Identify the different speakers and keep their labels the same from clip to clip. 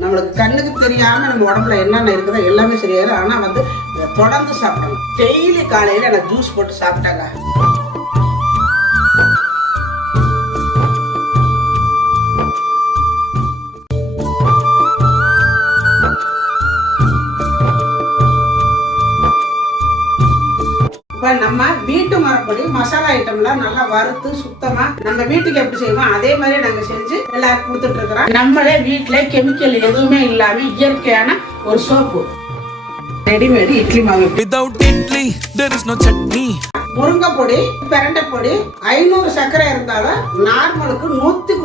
Speaker 1: நம்மளுக்கு கண்ணுக்கு தெரியாம நம்ம உடம்புல என்னென்ன இருக்குதோ எல்லாமே சரியாயிரும். ஆனா வந்து தொடர்ந்து சாப்பிடணும். டெய்லி காலையில எனக்கு ஜூஸ் போட்டு சாப்பிட்டாங்க. மரப்படி மசாலா ஐட்டம்லாம் நல்லா வறுத்து சுத்தமா நம்ம வீட்டுக்கு எப்படி செய்வோம் அதே மாதிரி நாங்க செஞ்சு எல்லாருக்கும் கொடுத்துட்டு இருக்கிறோம் நம்மளே வீட்டுல கெமிக்கல் எதுவுமே இல்லாம இயற்கையான ஒரு சோப்பு ரெடிமேடு இட்லி மாவு
Speaker 2: Without idli, there is no chutney.
Speaker 1: முருங்கை பொடி பிரண்டை பொடி ஐநூறு சர்க்கரை இருந்தாலும் நார்மலுக்கு நூத்துக்கு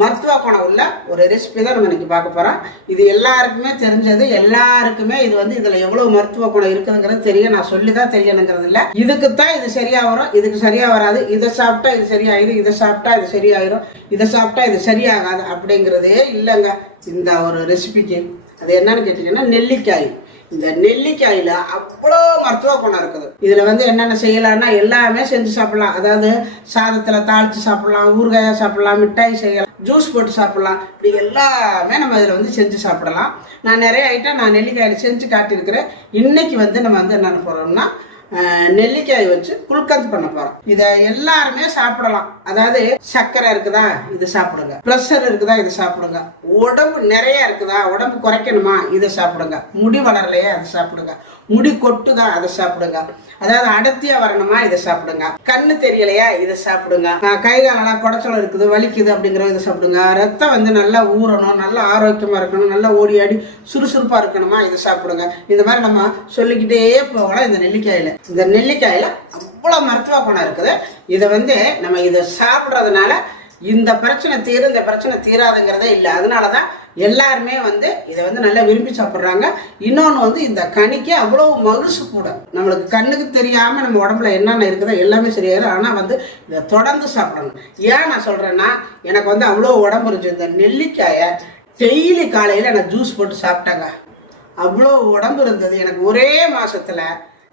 Speaker 1: மருத்துவ குணம் உள்ள ஒரு ரெசிபி தான் நம்ம இன்னைக்கு பார்க்க போகிறோம் இது எல்லாருக்குமே தெரிஞ்சது எல்லாருக்குமே இது வந்து இதில் எவ்வளோ மருத்துவ குணம் இருக்குதுங்கிறது தெரியும் நான் சொல்லி தான் தெரியணுங்கிறது இல்லை. இதுக்கு தான் இது சரியாக வரும் இதுக்கு சரியாக வராது. இதை சாப்பிட்டா இது சரியாயிரும் இதை சாப்பிட்டா இது சரியாயிரும் இதை சாப்பிட்டா இது சரியாகாது அப்படிங்கிறதே இல்லைங்க. இந்த ஒரு ரெசிபிக்கு அது என்னன்னு கேட்டிங்கன்னா நெல்லிக்காய். இந்த நெல்லிக்காயில் அவ்வளோ மருத்துவ குணம் இருக்குது. இதில் வந்து என்னென்ன செய்யலாம்னா எல்லாமே செஞ்சு சாப்பிட்லாம். அதாவது சாதத்தில் தாளித்து சாப்பிடலாம் ஊறுகாயாக சாப்பிட்லாம் மிட்டாய் செய்யலாம் ஜூஸ் போட்டு சாப்பிட்லாம். இப்படி எல்லாமே நம்ம இதில் வந்து செஞ்சு சாப்பிடலாம். நான் நிறைய ஐட்டம் நான் நெல்லிக்காயில் செஞ்சு காட்டியிருக்கிறேன். இன்றைக்கி வந்து நம்ம வந்து என்னென்ன போகிறோம்னா நெல்லிக்காய் வச்சு குல்கந்த் பண்ண போகிறோம் இதை எல்லாருமே சாப்பிடலாம். அதாவது சர்க்கரை இருக்குதா இது சாப்பிடுங்க. ப்ரெஷர் இருக்குதா இது சாப்பிடுங்க. உடம்பு நிறைய இருக்குதா உடம்பு குறைக்கணுமா இதை சாப்பிடுங்க. முடி வளரலையே அதை சாப்பிடுங்க. முடி கொட்டுதா அதை சாப்பிடுங்க. அதாவது அடர்த்தியா வரணுமா இதை சாப்பிடுங்க. கண்ணு தெரியலையா இதை சாப்பிடுங்க. கை காலெல்லாம் குடைச்சல் இருக்குது வலிக்குது அப்படிங்கிற இதை சாப்பிடுங்க. ரத்தம் வந்து நல்லா ஊறணும் நல்லா ஆரோக்கியமா இருக்கணும் நல்லா ஓடி ஆடி சுறுசுறுப்பா இருக்கணுமா இதை சாப்பிடுங்க. இந்த மாதிரி நம்ம சொல்லிக்கிட்டே போகலாம் இந்த நெல்லிக்காயில. இந்த நெல்லிக்காயில அவ்வளோ மருத்துவ குணம் இருக்குது. இதை வந்து நம்ம இதை சாப்பிட்றதுனால இந்த பிரச்சனை தீரும் இந்த பிரச்சனை தீராதுங்கிறதே இல்லை. அதனால தான் எல்லாருமே வந்து இதை வந்து நல்லா விரும்பி சாப்பிட்றாங்க. இன்னொன்று வந்து இந்த கனிக்கு அவ்வளோ மகிழ்ச்சி கூட. நம்மளுக்கு கண்ணுக்கு தெரியாமல் நம்ம உடம்புல என்னென்ன இருக்குதோ எல்லாமே சரியாயிரும். ஆனால் வந்து இதை தொடர்ந்து சாப்பிடணும். ஏன் நான் சொல்கிறேன்னா எனக்கு வந்து அவ்வளோ உடம்பு இருந்துச்சு. இந்த நெல்லிக்காயை டெய்லி காலையில் நான் ஜூஸ் போட்டு சாப்பிட்டேங்க. அவ்வளோ உடம்பு இருந்தது. எனக்கு ஒரே மாதத்தில்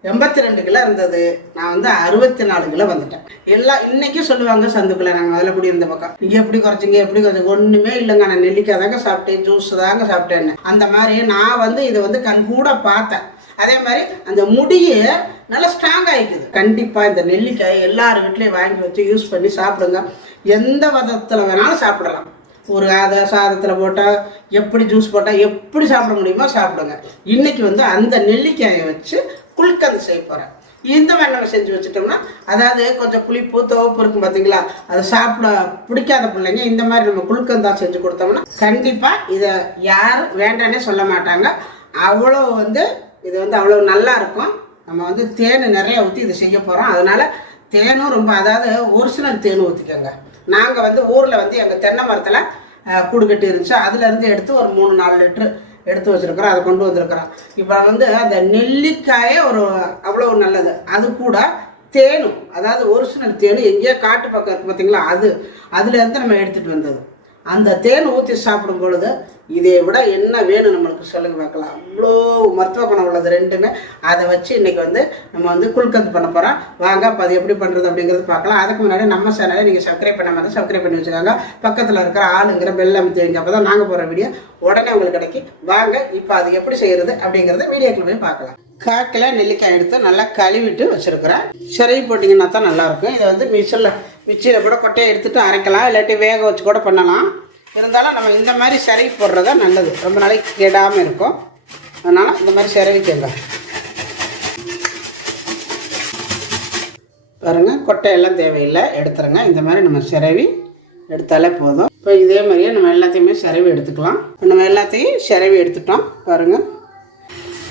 Speaker 1: எண்பத்தி ரெண்டு கிலோ இருந்தது. நான் வந்து அறுபத்தி நாலு கிலோ வந்துட்டேன். எல்லாம் இன்னைக்கும் சொல்லுவாங்க சந்துக்குள்ள நாங்கள் அதில் குடி இருந்த பக்கம். நீங்க எப்படி குறைச்சிங்க எப்படி குறைச்சிங்க? ஒன்றுமே இல்லைங்க நான் நெல்லிக்காய் தாங்க சாப்பிட்டேன் ஜூஸ் தாங்க சாப்பிட்டேன்னு அந்த மாதிரி நான் வந்து இதை வந்து கண் கூட பார்த்தேன். அதே மாதிரி அந்த முடியை நல்லா ஸ்ட்ராங் ஆகிக்குது கண்டிப்பாக இந்த நெல்லிக்காய் எல்லார் வீட்லேயும் வாங்கி வச்சு யூஸ் பண்ணி சாப்பிடுங்க. எந்த விதத்தில் வேணாலும் சாப்பிடலாம். ஒரு அதை சாதத்தில் போட்டால் எப்படி ஜூஸ் போட்டால் எப்படி சாப்பிட முடியுமோ சாப்பிடுங்க. இன்றைக்கி வந்து அந்த நெல்லிக்காயை வச்சு குல்கந்து செய்ய போகிறேன் இந்த மாதிரி நம்ம செஞ்சு வச்சுட்டோம்னா அதாவது கொஞ்சம் புளிப்பு துவப்பு இருக்கும் பார்த்தீங்களா அதை சாப்பிட பிடிக்காத பிள்ளைங்க இந்த மாதிரி நம்ம குல்கந்தா செஞ்சு கொடுத்தோம்னா கண்டிப்பாக இதை யாரும் வேண்டானே சொல்ல மாட்டாங்க. அவ்வளோ வந்து இது வந்து அவ்வளோ நல்லா இருக்கும். நம்ம வந்து தேன் நிறைய ஊற்றி இதை செய்ய போகிறோம் அதனால தேனும் ரொம்ப அதாவது ஒரிஜினல் தேன் ஊற்றிக்கோங்க நாங்கள் வந்து ஊரில் வந்து எங்கள் தென்னை மரத்தில் கூடு கட்டி இருந்துச்சு. அதுலேருந்து எடுத்து ஒரு மூணு நாலு லிட்ரு எடுத்து வச்சிருக்கிறோம் அதை கொண்டு வந்திருக்கிறோம். இப்போ வந்து அந்த நெல்லிக்காயே ஒரு அவ்வளோ நல்லது. அது கூட தேனும் அதாவது ஒரிஜினல் தேனும் எங்கேயோ காட்டு பக்கம் இருக்கு பார்த்தீங்களா அது அதுலேருந்து நம்ம எடுத்துகிட்டு வந்தது. அந்த தேன் ஊற்றி சாப்பிடும் பொழுது இதை விட என்ன வேணும் நம்மளுக்கு சொல்லுங்க பார்க்கலாம். அவ்வளோ மருத்துவ குணம் உள்ளது ரெண்டுமே அதை வச்சு இன்றைக்கி வந்து நம்ம வந்து குல்கந்து பண்ண போகிறோம் வாங்க அப்போ அது எப்படி பண்ணுறது அப்படிங்கிறது பார்க்கலாம். அதுக்கு முன்னாடி நம்ம சேனலை நீங்கள் சப்ஸ்கிரைப் பண்ண மாதிரி சப்ஸ்கிரைப் பண்ணி வச்சுக்காங்க. பக்கத்தில் இருக்கிற ஆளுங்கிற பெல் அமைத்து வைங்க. அப்போ தான் நாங்கள் போகிற வீடியோ உடனே உங்களுக்கு கிடைக்கும். வாங்க இப்போ அது எப்படி செய்கிறது அப்படிங்கிறத வீடியோக்குள்ள போய் பார்க்கலாம். காக்கில் நெல்லிக்காய் எடுத்து நல்லா கழுவிட்டு வச்சுருக்கிறேன். சிறகு போட்டிங்கன்னா தான் நல்லாயிருக்கும் இதை வந்து மிக்சரில் மிக்சியில் கூட கொட்டையை எடுத்துகிட்டு அரைக்கலாம். இல்லாட்டி வேக வச்சு கூட பண்ணலாம். இருந்தாலும் நம்ம இந்த மாதிரி சிறகு போடுறது நல்லது. ரொம்ப நாளைக்கு கெடாமல் இருக்கும். அதனால் இந்த மாதிரி சிறவிக்கங்க பாருங்கள் கொட்டையெல்லாம் தேவையில்லை. எடுத்துருங்க. இந்த மாதிரி நம்ம சிறவி எடுத்தாலே போதும். இப்போ இதே மாதிரியே நம்ம எல்லாத்தையுமே சிறவி எடுத்துக்கலாம். இப்போ நம்ம எல்லாத்தையும் சிறவி எடுத்துட்டோம். பாருங்கள்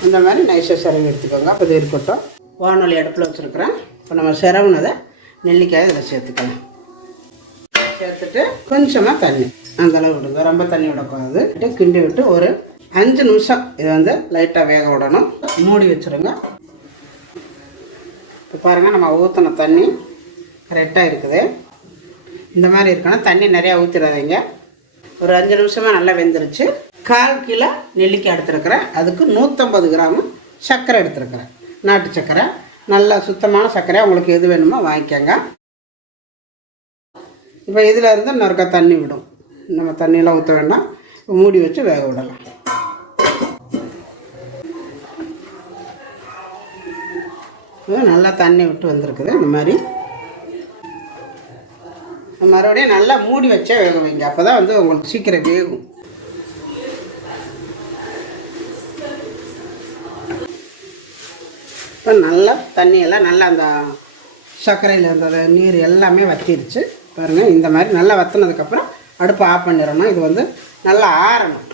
Speaker 1: இந்த மாதிரி நைஸாக சிறவி எடுத்துக்கோங்க. அப்போ இது இருக்கட்டும். வானொலி அடுப்பில் வச்சுருக்குறேன். இப்போ நம்ம சிரவுனதை நெல்லிக்காய் இதில் சேர்த்துக்கலாம். சேர்த்துட்டு கொஞ்சமாக தண்ணி. அந்தளவு விடுங்க. ரொம்ப தண்ணி விடக்கூடாது. விட்டு கிண்டி விட்டு ஒரு அஞ்சு நிமிஷம் இதை வந்து லைட்டாக வேக விடணும். மூடி வச்சுருங்க. இப்போ பாருங்கள் நம்ம ஊற்றின தண்ணி கரெக்டாக இருக்குது. இந்த மாதிரி இருக்கணும். தண்ணி நிறையா ஊற்றிடாதீங்க ஒரு அஞ்சு நிமிஷமாக நல்லா வெந்துருச்சு. கால் கிலோ நெல்லிக்காய் எடுத்துருக்கிறேன். அதுக்கு நூற்றம்பது கிராம் சர்க்கரை எடுத்துருக்கிறேன். நாட்டு சர்க்கரை. நல்லா சுத்தமான சர்க்கரை உங்களுக்கு எது வேணுமோ வாங்கிக்கோங்க. இப்போ இதில் இருந்து நறுக்கா தண்ணி விடும். நம்ம தண்ணியெல்லாம் ஊற்ற வேண்டாம். மூடி வச்சு வேக விடலாம். நல்லா தண்ணி விட்டு வந்திருக்குது. இந்த மாதிரி. மறுபடியும் நல்லா மூடி வச்சே வேக வைங்க. அப்போ தான் வந்து உங்களுக்கு சீக்கிரம் வேகும். இப்போ நல்லா தண்ணியெல்லாம் நல்லா அந்த சர்க்கரையில் இருந்த நீர் எல்லாமே வத்திருச்சு. பாருங்கள் இந்த மாதிரி நல்லா வற்றினதுக்கப்புறம் அடுப்பை ஆஃப் பண்ணிடணும். இது வந்து நல்லா ஆறணும்.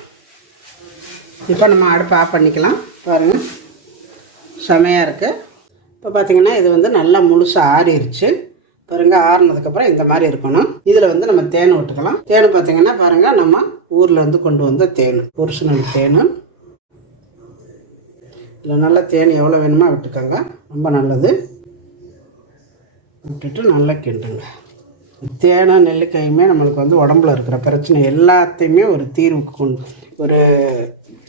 Speaker 1: இப்போ நம்ம அடுப்பை ஆஃப் பண்ணிக்கலாம். பாருங்கள் செமையாக இருக்குது இப்போ பார்த்திங்கன்னா இது வந்து நல்லா முழுசாக ஆறிடுச்சு பாருங்க ஆறினதுக்கப்புறம் இந்த மாதிரி இருக்கணும். இதில் வந்து நம்ம தேன் விட்டுக்கலாம். தேன் பார்த்திங்கன்னா பாருங்கள் நம்ம ஊரில் இருந்து கொண்டு வந்த தேன் ஒரிஜினல் தேன். இதில் நல்லா தேன் எவ்வளோ வேணுமோ விட்டுக்கோங்க. ரொம்ப நல்லது. விட்டுட்டு நல்லா கிண்டுங்க. தேனும் நெல்லிக்காயுமே நம்மளுக்கு வந்து உடம்புல இருக்கிற பிரச்சனை எல்லாத்தையுமே ஒரு தீர்வுக்கு கொண்டு ஒரு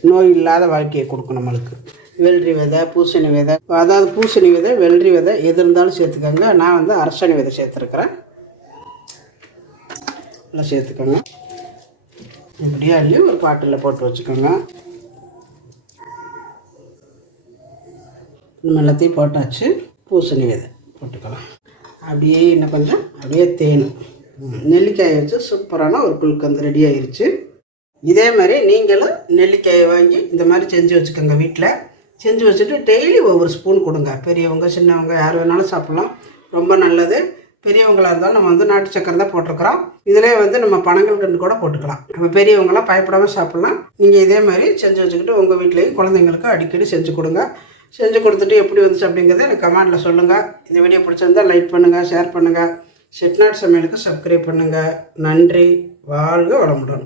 Speaker 1: நோய் இல்லாத வாழ்க்கையை கொடுக்கும் நம்மளுக்கு. வெள்ளரி விதை பூசணி விதை அதாவது பூசணி விதை வெள்ளரி விதை எது இருந்தாலும் சேர்த்துக்கோங்க. நான் வந்து அரசணி விதை சேர்த்துருக்குறேன். எல்லாம் சேர்த்துக்கோங்க. இப்படியே அள்ளி ஒரு பாட்டில் போட்டு வச்சுக்கோங்க. நம்ம எல்லாத்தையும் போட்டாச்சு. பூசணி விதை போட்டுக்கலாம். அப்படியே இன்னும் கொஞ்சம் அப்படியே தேன். நெல்லிக்காயை வச்சு சூப்பரான ஒரு குழுக்கந்து ரெடி ஆயிடுச்சு இதே மாதிரி நீங்களும் நெல்லிக்காயை வாங்கி இந்த மாதிரி செஞ்சு வச்சுக்கோங்க வீட்டில் செஞ்சு வச்சுட்டு டெய்லி ஒவ்வொரு ஸ்பூன் கொடுங்க. பெரியவங்க சின்னவங்க யார் வேணாலும் சாப்பிட்லாம். ரொம்ப நல்லது. பெரியவங்களாக இருந்தாலும் நம்ம வந்து நாட்டு சக்கரை தான் போட்டிருக்கிறோம். இதிலே வந்து நம்ம பணங்கள் கண்டு கூட போட்டுக்கலாம். நம்ம பெரியவங்களாம் பயப்படாமல் சாப்பிட்லாம். நீங்கள் இதே மாதிரி செஞ்சு வச்சுக்கிட்டு உங்கள் வீட்லேயும் குழந்தைங்களுக்கு அடிக்கடி செஞ்சு கொடுங்க. செஞ்சு கொடுத்துட்டு எப்படி வந்துச்சு அப்படிங்கிறத எனக்கு கமெண்டில் சொல்லுங்கள் இந்த வீடியோ பிடிச்சிருந்தா லைக் பண்ணுங்கள் ஷேர் பண்ணுங்கள் செட்நாட் சமையலுக்கு சப்ஸ்கிரைப் பண்ணுங்கள் நன்றி. வாழ்க வளமுடன்.